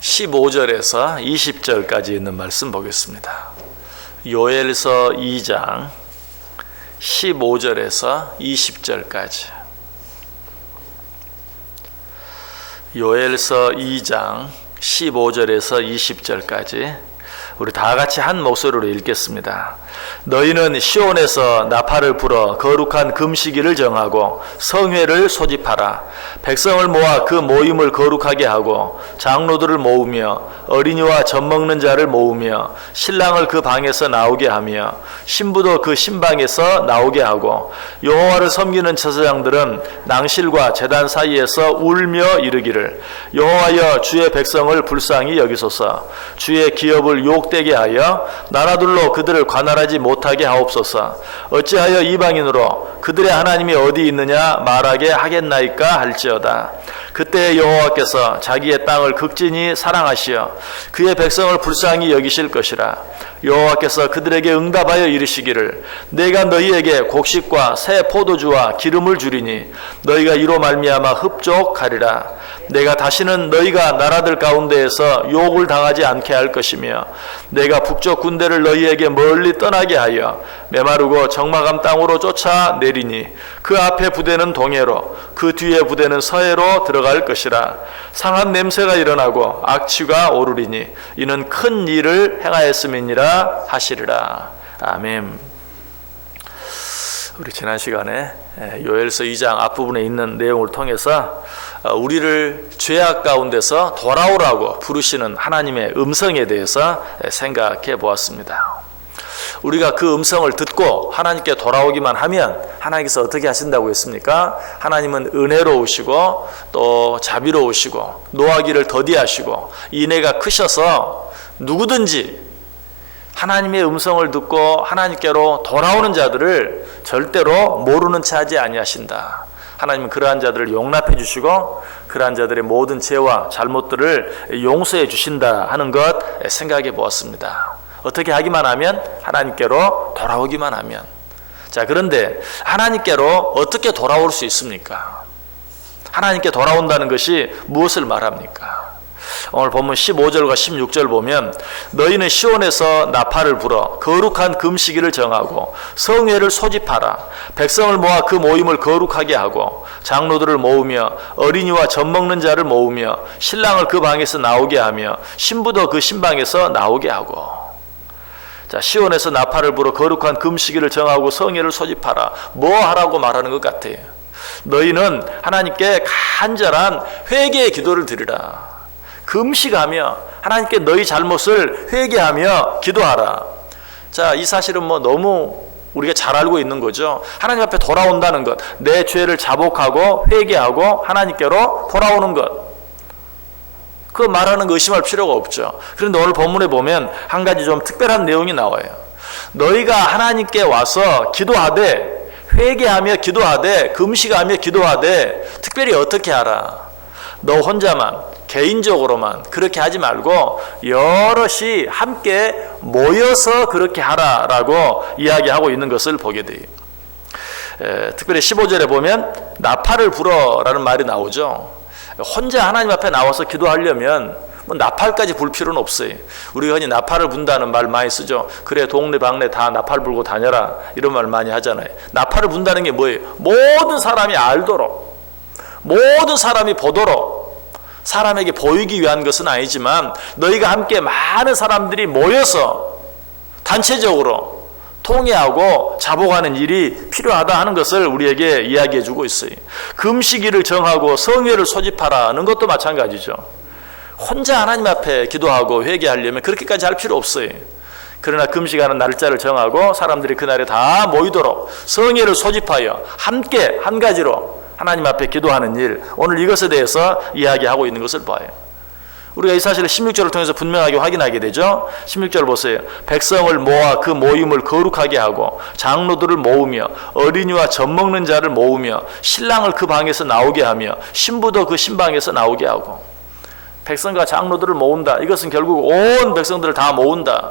15절에서 20절까지 있는 말씀 보겠습니다. 요엘서 2장 15절에서 20절까지. 요엘서 2장 15절에서 20절까지 우리 다 같이 한 목소리로 읽겠습니다. 너희는 시온에서 나팔을 불어 거룩한 금시기를 정하고 성회를 소집하라. 백성을 모아 그 모임을 거룩하게 하고 장로들을 모으며 어린이와 젖먹는 자를 모으며 신랑을 그 방에서 나오게 하며 신부도 그 신방에서 나오게 하고 여호와를 섬기는 제사장들은 낭실과 제단 사이에서 울며 이르기를 여호와여 주의 백성을 불쌍히 여기소서. 주의 기업을 욕되게 하여 나라들로 그들을 관할하지 못하게 하옵소서. 어찌하여 이방인으로 그들의 하나님이 어디 있느냐 말하게 하겠나이까 할지어다. 그때 여호와께서 자기의 땅을 극진히 사랑하시어 그의 백성을 불쌍히 여기실 것이라. 여호와께서 그들에게 응답하여 이르시기를 내가 너희에게 곡식과 새 포도주와 기름을 주리니 너희가 이로 말미암아 흡족하리라. 내가 다시는 너희가 나라들 가운데에서 욕을 당하지 않게 할 것이며 내가 북쪽 군대를 너희에게 멀리 떠나게 하여 메마르고 적막한 땅으로 쫓아내리니 그 앞에 부대는 동해로 그 뒤에 부대는 서해로 들어갈 것이라. 상한 냄새가 일어나고 악취가 오르리니 이는 큰 일을 행하였음이니라 하시리라. 아멘. 우리 지난 시간에 요엘서 2장 앞부분에 있는 내용을 통해서 우리를 죄악 가운데서 돌아오라고 부르시는 하나님의 음성에 대해서 생각해 보았습니다. 우리가 그 음성을 듣고 하나님께 돌아오기만 하면 하나님께서 어떻게 하신다고 했습니까? 하나님은 은혜로우시고 또 자비로우시고 노하기를 더디하시고 인애가 크셔서 누구든지 하나님의 음성을 듣고 하나님께로 돌아오는 자들을 절대로 모르는 채 하지 아니하신다. 하나님은 그러한 자들을 용납해 주시고 그러한 자들의 모든 죄와 잘못들을 용서해 주신다 하는 것 생각해 보았습니다. 어떻게 하기만 하면? 하나님께로 돌아오기만 하면. 자, 그런데 하나님께로 어떻게 돌아올 수 있습니까? 하나님께 돌아온다는 것이 무엇을 말합니까? 오늘 본문 15절과 16절 보면 너희는 시온에서 나팔을 불어 거룩한 금시기를 정하고 성회를 소집하라. 백성을 모아 그 모임을 거룩하게 하고 장로들을 모으며 어린이와 젖먹는 자를 모으며 신랑을 그 방에서 나오게 하며 신부도 그 신방에서 나오게 하고. 자, 시온에서 나팔을 불어 거룩한 금시기를 정하고 성회를 소집하라. 뭐 하라고 말하는 것 같아요? 너희는 하나님께 간절한 회개의 기도를 드리라. 금식하며 하나님께 너희 잘못을 회개하며 기도하라. 자, 이 사실은 뭐 너무 우리가 잘 알고 있는 거죠. 하나님 앞에 돌아온다는 것, 내 죄를 자복하고 회개하고 하나님께로 돌아오는 것, 그 말하는 거 의심할 필요가 없죠. 그런데 오늘 본문에 보면 한 가지 좀 특별한 내용이 나와요. 너희가 하나님께 와서 기도하되, 회개하며 기도하되, 금식하며 기도하되 특별히 어떻게 하라? 너 혼자만, 개인적으로만 그렇게 하지 말고 여럿이 함께 모여서 그렇게 하라라고 이야기하고 있는 것을 보게 돼요. 특별히 15절에 보면 나팔을 불어라는 말이 나오죠. 혼자 하나님 앞에 나와서 기도하려면 뭐 나팔까지 불 필요는 없어요. 우리가 흔히 나팔을 분다는 말 많이 쓰죠. 그래 동네방네 다 나팔 불고 다녀라 이런 말 많이 하잖아요. 나팔을 분다는 게 뭐예요? 모든 사람이 알도록, 모든 사람이 보도록, 사람에게 보이기 위한 것은 아니지만 너희가 함께 많은 사람들이 모여서 단체적으로 통회하고 자복하는 일이 필요하다 하는 것을 우리에게 이야기해 주고 있어요. 금시기를 정하고 성회를 소집하라는 것도 마찬가지죠. 혼자 하나님 앞에 기도하고 회개하려면 그렇게까지 할 필요 없어요. 그러나 금식하는 날짜를 정하고 사람들이 그날에 다 모이도록 성회를 소집하여 함께 한 가지로 하나님 앞에 기도하는 일, 오늘 이것에 대해서 이야기하고 있는 것을 봐요. 우리가 이 사실을 16절을 통해서 분명하게 확인하게 되죠. 16절 보세요. 백성을 모아 그 모임을 거룩하게 하고 장로들을 모으며 어린이와 젖먹는 자를 모으며 신랑을 그 방에서 나오게 하며 신부도 그 신방에서 나오게 하고. 백성과 장로들을 모은다. 이것은 결국 온 백성들을 다 모은다.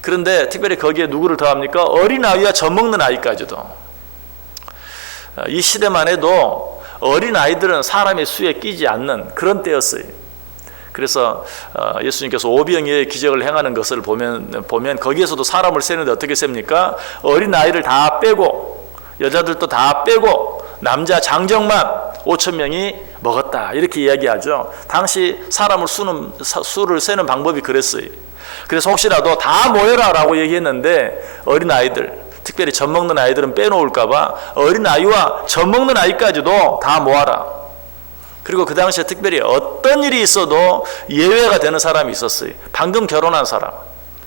그런데 특별히 거기에 누구를 더합니까? 어린아이와 젖먹는 아이까지도. 이 시대만 해도 어린아이들은 사람의 수에 끼지 않는 그런 때였어요. 그래서 예수님께서 오병이어의 기적을 행하는 것을 보면 거기에서도 사람을 세는데 어떻게 셉니까? 어린 아이를 다 빼고 여자들도 다 빼고 남자 장정만 5,000명이 먹었다 이렇게 이야기하죠. 당시 사람을 수를 세는 방법이 그랬어요. 그래서 혹시라도 다 모여라 라고 얘기했는데 어린 아이들, 특별히 젖 먹는 아이들은 빼놓을까 봐 어린 아이와 젖 먹는 아이까지도 다 모아라. 그리고 그 당시에 특별히 어떤 일이 있어도 예외가 되는 사람이 있었어요. 방금 결혼한 사람,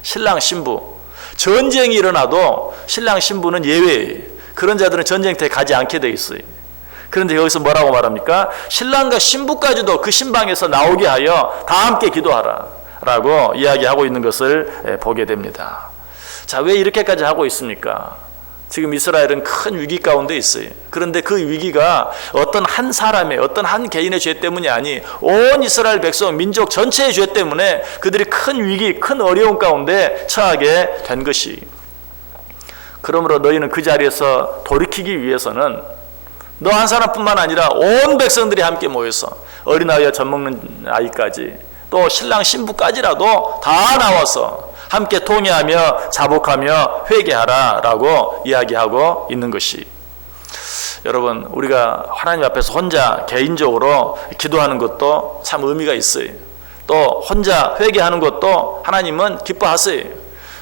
신랑 신부. 전쟁이 일어나도 신랑 신부는 예외예요. 그런 자들은 전쟁터에 가지 않게 돼 있어요. 그런데 여기서 뭐라고 말합니까? 신랑과 신부까지도 그 신방에서 나오게 하여 다 함께 기도하라 라고 이야기하고 있는 것을 보게 됩니다. 자, 왜 이렇게까지 하고 있습니까? 지금 이스라엘은 큰 위기 가운데 있어요. 그런데 그 위기가 어떤 한 사람의, 어떤 한 개인의 죄 때문이 아니 온 이스라엘 백성, 민족 전체의 죄 때문에 그들이 큰 위기, 큰 어려움 가운데 처하게 된 것이. 그러므로 너희는 그 자리에서 돌이키기 위해서는 너 한 사람뿐만 아니라 온 백성들이 함께 모여서 어린아이와 젖 먹는 아이까지 또 신랑 신부까지라도 다 나와서 함께 통회하며 자복하며 회개하라 라고 이야기하고 있는 것이. 여러분, 우리가 하나님 앞에서 혼자 개인적으로 기도하는 것도 참 의미가 있어요. 또 혼자 회개하는 것도 하나님은 기뻐하세요.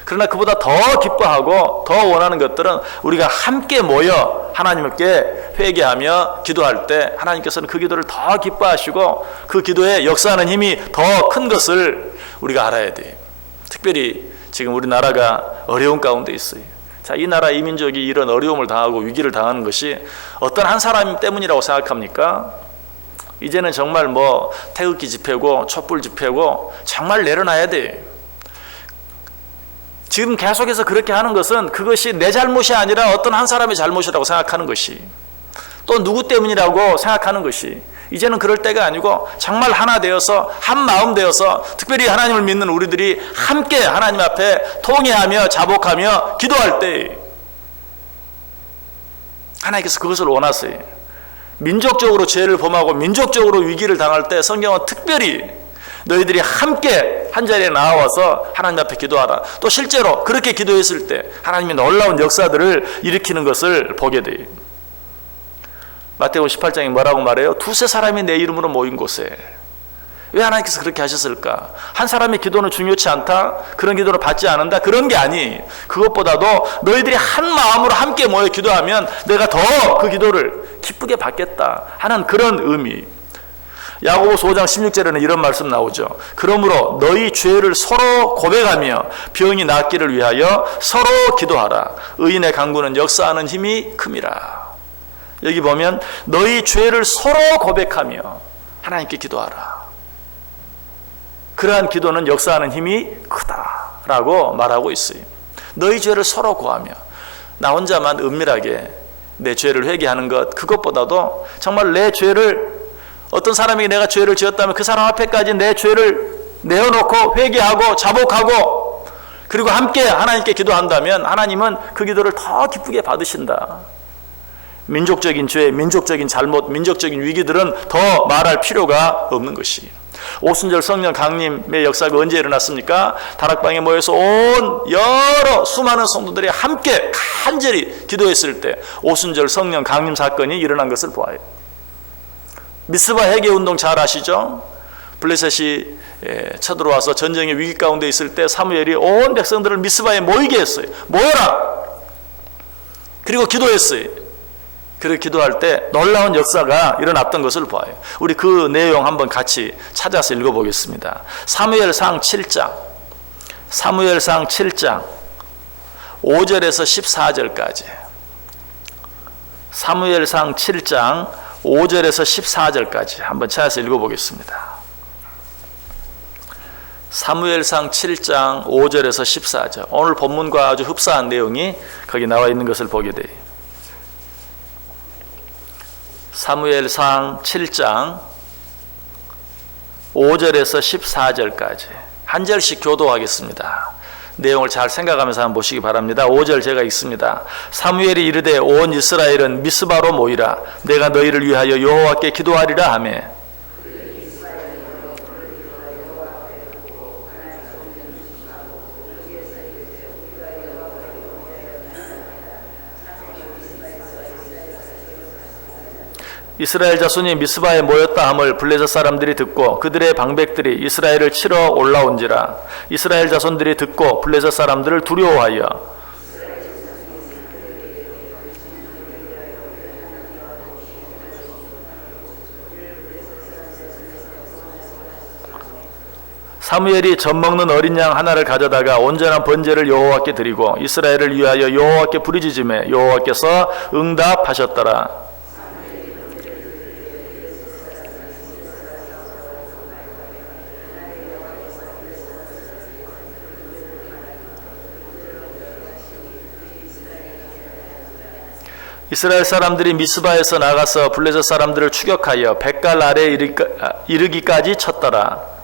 그러나 그보다 더 기뻐하고 더 원하는 것들은 우리가 함께 모여 하나님께 회개하며 기도할 때 하나님께서는 그 기도를 더 기뻐하시고 그 기도에 역사하는 힘이 더 큰 것을 우리가 알아야 돼요. 특별히 지금 우리나라가 어려운 가운데 있어요. 자, 이 나라 이 민족이 이런 어려움을 당하고 위기를 당하는 것이 어떤 한 사람 때문이라고 생각합니까? 이제는 정말 태극기 집회고 촛불 집회고 정말 내려놔야 돼. 지금 계속해서 그렇게 하는 것은 그것이 내 잘못이 아니라 어떤 한 사람의 잘못이라고 생각하는 것이, 또 누구 때문이라고 생각하는 것이, 이제는 그럴 때가 아니고 정말 하나 되어서 한 마음 되어서 특별히 하나님을 믿는 우리들이 함께 하나님 앞에 통회하며 자복하며 기도할 때 하나님께서 그것을 원하세요. 민족적으로 죄를 범하고 민족적으로 위기를 당할 때 성경은 특별히 너희들이 함께 한자리에 나와서 하나님 앞에 기도하라. 또 실제로 그렇게 기도했을 때 하나님이 놀라운 역사들을 일으키는 것을 보게 돼요. 마태복음 18장에 뭐라고 말해요? 두세 사람이 내 이름으로 모인 곳에. 왜 하나님께서 그렇게 하셨을까? 한 사람의 기도는 중요치 않다? 그런 기도를 받지 않는다? 그런 게 아니. 그것보다도 너희들이 한 마음으로 함께 모여 기도하면 내가 더 그 기도를 기쁘게 받겠다 하는 그런 의미. 야고보서 5장 16절에는 이런 말씀 나오죠. 그러므로 너희 죄를 서로 고백하며 병이 낫기를 위하여 서로 기도하라. 의인의 간구는 역사하는 힘이 큼이라. 여기 보면 너희 죄를 서로 고백하며 하나님께 기도하라. 그러한 기도는 역사하는 힘이 크다라고 말하고 있어요. 너희 죄를 서로 고하며, 나 혼자만 은밀하게 내 죄를 회개하는 것, 그것보다도 정말 내 죄를, 어떤 사람이 내가 죄를 지었다면 그 사람 앞에까지 내 죄를 내어놓고 회개하고 자복하고 그리고 함께 하나님께 기도한다면 하나님은 그 기도를 더 기쁘게 받으신다. 민족적인 죄, 민족적인 잘못, 민족적인 위기들은 더 말할 필요가 없는 것이. 오순절 성령 강림의 역사가 언제 일어났습니까? 다락방에 모여서 온 여러 수많은 성도들이 함께 간절히 기도했을 때 오순절 성령 강림 사건이 일어난 것을 보아요. 미스바 회개운동 잘 아시죠? 블레셋이 쳐들어와서 전쟁의 위기 가운데 있을 때 사무엘이 온 백성들을 미스바에 모이게 했어요. 모여라! 그리고 기도했어요. 그렇게 기도할 때 놀라운 역사가 일어났던 것을 봐요. 우리 그 내용 한번 같이 찾아서 읽어보겠습니다. 사무엘상 7장 5절에서 14절까지. 사무엘상 7장 5절에서 14절까지 한번 찾아서 읽어보겠습니다. 사무엘상 7장 5절에서 14절. 오늘 본문과 아주 흡사한 내용이 거기 나와 있는 것을 보게 돼요. 사무엘상 7장 5절에서 14절까지 한 절씩 교도하겠습니다. 내용을 잘 생각하면서 한번 보시기 바랍니다. 5절 제가 읽습니다. 사무엘이 이르되 온 이스라엘은 미스바로 모이라. 내가 너희를 위하여 여호와께 기도하리라 하매 이스라엘 자손이 미스바에 모였다 함을 블레셋 사람들이 듣고 그들의 방백들이 이스라엘을 치러 올라온지라. 이스라엘 자손들이 듣고 블레셋 사람들을 두려워하여 사무엘이 젖먹는 어린 양 하나를 가져다가 온전한 번제를 여호와께 드리고 이스라엘을 위하여 여호와께 부르짖음에 여호와께서 응답하셨더라. 이스라엘 사람들이 미스바에서 나가서 블레셋 사람들을 추격하여 백갈 아래에 이르기까지 쳤더라.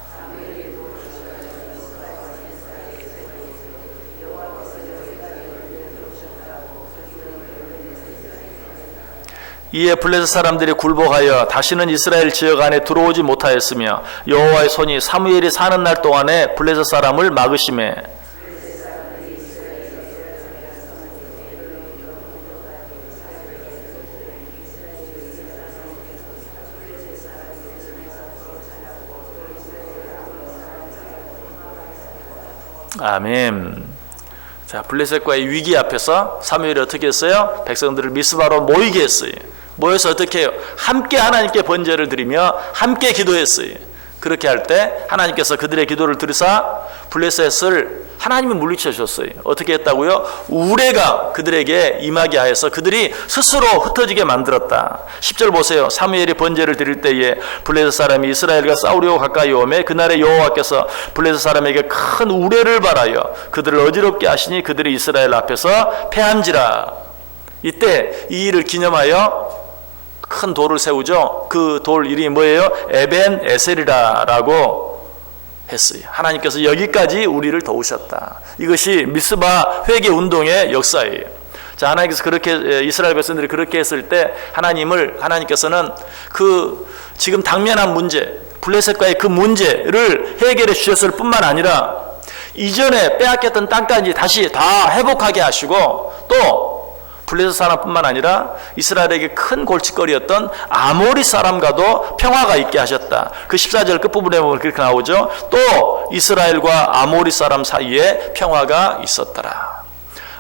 이에 블레셋 사람들이 굴복하여 다시는 이스라엘 지역 안에 들어오지 못하였으며 여호와의 손이 사무엘이 사는 날 동안에 블레셋 사람을 막으심에 아멘. 자, 블레셋과의 위기 앞에서 사무엘이 어떻게 했어요? 백성들을 미스바로 모이게 했어요. 모여서 어떻게 해요? 함께 하나님께 번제를 드리며 함께 기도했어요. 그렇게 할 때 하나님께서 그들의 기도를 들으사 블레셋을 하나님이 물리쳐 주셨어요. 어떻게 했다고요? 우레가 그들에게 임하게 하여서 그들이 스스로 흩어지게 만들었다. 10절 보세요. 사무엘이 번제를 드릴 때에 블레셋 사람이 이스라엘과 싸우려고 가까이 오매 그날에 여호와께서 블레셋 사람에게 큰 우레를 발하여 그들을 어지럽게 하시니 그들이 이스라엘 앞에서 패한지라. 이때 이 일을 기념하여 큰 돌을 세우죠. 그 돌 이름이 뭐예요? 에벤 에셀이라라고 했어요. 하나님께서 여기까지 우리를 도우셨다. 이것이 미스바 회개 운동의 역사예요. 자, 하나님께서 그렇게 이스라엘 백성들이 그렇게 했을 때 하나님께서는 그 지금 당면한 문제, 블레셋과의 그 문제를 해결해 주셨을 뿐만 아니라 이전에 빼앗겼던 땅까지 다시 다 회복하게 하시고 또 블레셋 사람뿐만 아니라 이스라엘에게 큰 골칫거리였던 아모리 사람과도 평화가 있게 하셨다. 그 14절 끝부분에 보면 그렇게 나오죠. 또 이스라엘과 아모리 사람 사이에 평화가 있었더라.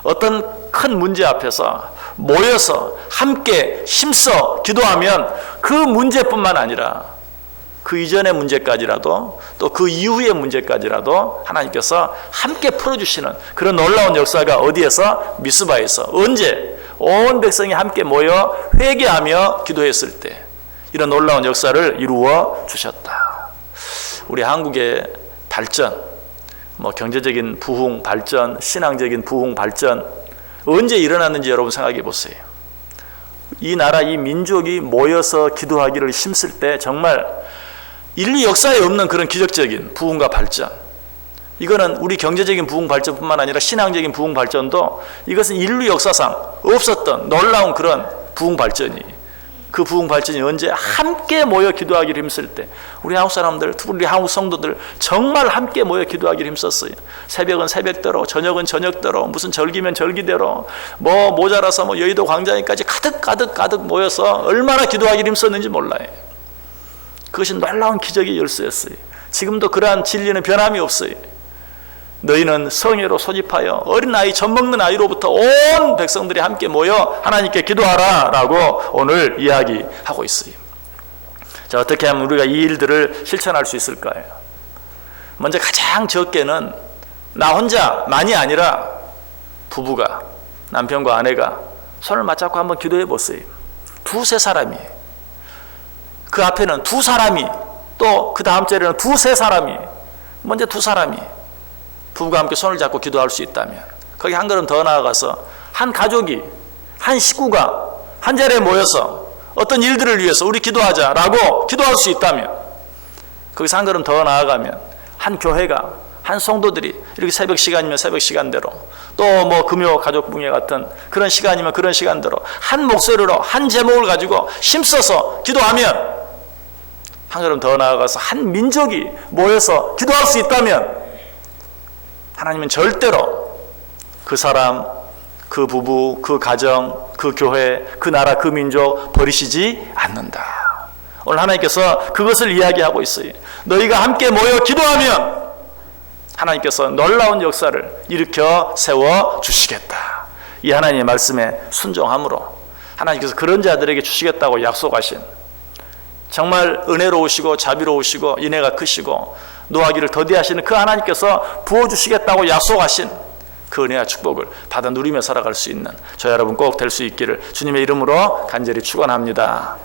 어떤 큰 문제 앞에서 모여서 함께 힘써 기도하면 그 문제뿐만 아니라 그 이전의 문제까지라도 또 그 이후의 문제까지라도 하나님께서 함께 풀어주시는 그런 놀라운 역사가 어디에서? 미스바에서. 언제? 온 백성이 함께 모여 회개하며 기도했을 때 이런 놀라운 역사를 이루어 주셨다. 우리 한국의 발전, 경제적인 부흥 발전, 신앙적인 부흥 발전 언제 일어났는지 여러분 생각해 보세요. 이 나라, 이 민족이 모여서 기도하기를 힘쓸 때 정말 인류 역사에 없는 그런 기적적인 부흥과 발전, 이거는 우리 경제적인 부흥 발전뿐만 아니라 신앙적인 부흥 발전도 이것은 인류 역사상 없었던 놀라운 그런 부흥 발전이, 그 부흥 발전이 언제? 함께 모여 기도하기를 힘쓸 때. 우리 한국 사람들, 특히 우리 한국 성도들 정말 함께 모여 기도하기를 힘썼어요. 새벽은 새벽대로, 저녁은 저녁대로, 무슨 절기면 절기대로, 모자라서 여의도 광장에까지 가득 모여서 얼마나 기도하기를 힘썼는지 몰라요. 그것이 놀라운 기적의 열쇠였어요. 지금도 그러한 진리는 변함이 없어요. 너희는 성회로 소집하여 어린아이, 젖먹는 아이로부터 온 백성들이 함께 모여 하나님께 기도하라 라고 오늘 이야기하고 있어요. 자, 어떻게 하면 우리가 이 일들을 실천할 수 있을까요? 먼저 가장 적게는 나 혼자만이 아니라 부부가, 남편과 아내가 손을 맞잡고 한번 기도해 보세요. 두세 사람이, 그 앞에는 두 사람이, 또 그 다음 절에는 두세 사람이, 먼저 두 사람이 부부가 함께 손을 잡고 기도할 수 있다면, 거기 한 걸음 더 나아가서 한 가족이, 한 식구가 한 자리에 모여서 어떤 일들을 위해서 우리 기도하자라고 기도할 수 있다면, 거기서 한 걸음 더 나아가면 한 교회가, 한 성도들이 이렇게 새벽 시간이면 새벽 시간대로, 또 금요 가족붕회 같은 그런 시간이면 그런 시간대로 한 목소리로 한 제목을 가지고 힘써서 기도하면, 한 걸음 더 나아가서 한 민족이 모여서 기도할 수 있다면 하나님은 절대로 그 사람, 그 부부, 그 가정, 그 교회, 그 나라, 그 민족 버리시지 않는다. 오늘 하나님께서 그것을 이야기하고 있어요. 너희가 함께 모여 기도하면 하나님께서 놀라운 역사를 일으켜 세워 주시겠다. 이 하나님의 말씀에 순종함으로 하나님께서 그런 자들에게 주시겠다고 약속하신, 정말 은혜로우시고 자비로우시고 인애가 크시고 노하기를 더디하시는 그 하나님께서 부어주시겠다고 약속하신 그 은혜와 축복을 받아 누리며 살아갈 수 있는 저 여러분 꼭 될 수 있기를 주님의 이름으로 간절히 축원합니다.